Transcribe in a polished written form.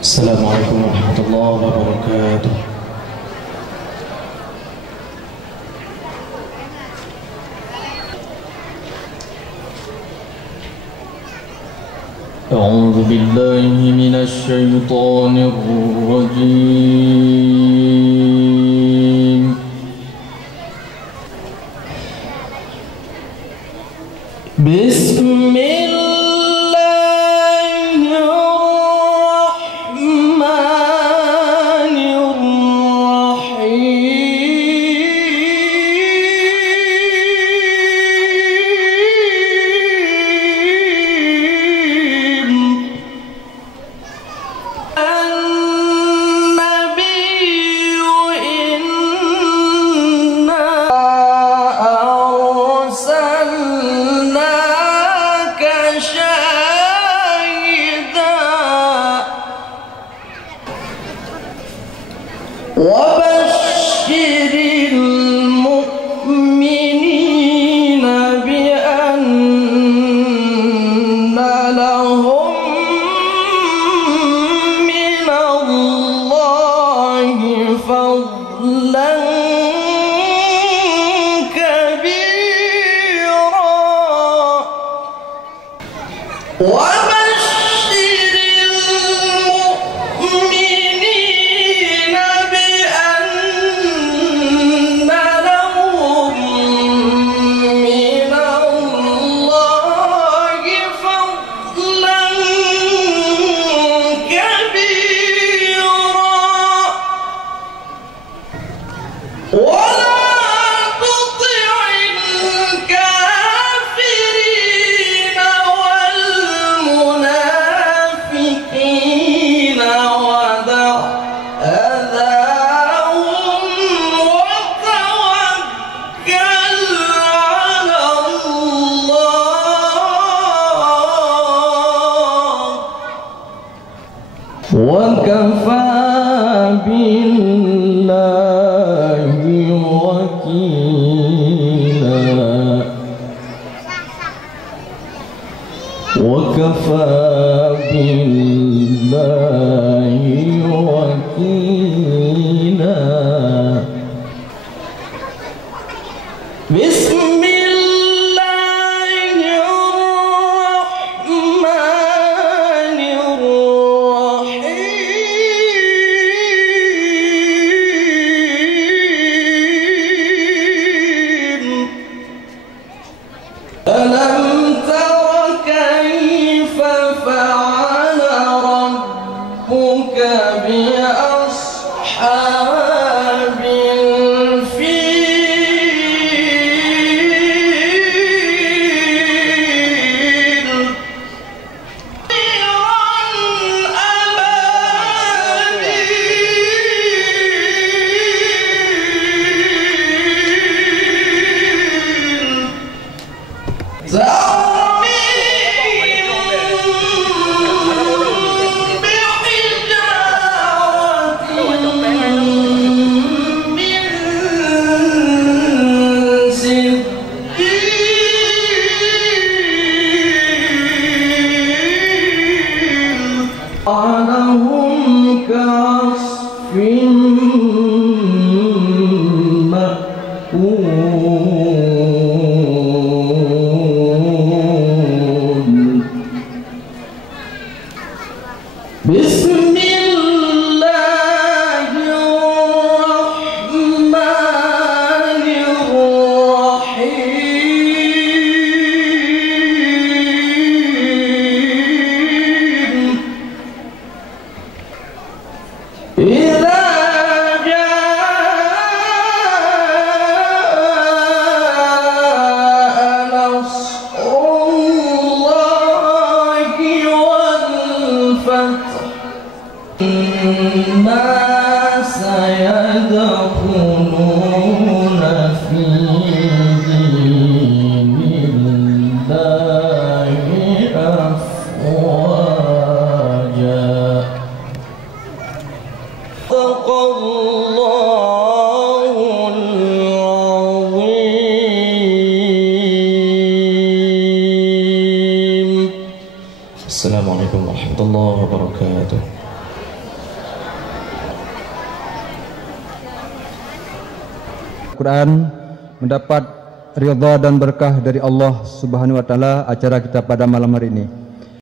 السلام عليكم ورحمة الله وبركاته. أعوذ بالله من الشيطان الرجيم. بسم وبشر المؤمنين بأن لهم من الله فضلا كبيرا. وكفى بالله وكيلا. وكفى بالله وكيلا. بسم ألم تر كيف فعل ربك بأصحاب الفيل؟ لهم كعصف مأكول. بسم الله الرحمن الرحيم. إذا جاء نصر الله والفتح الناس يدخلون في دين الله أفواجا. صدق الله العظيم. السلام عليكم ورحمة الله وبركاته. Quran, mendapat ridha dan berkah dari Allah Subhanahu wa taala acara kita pada malam hari ini.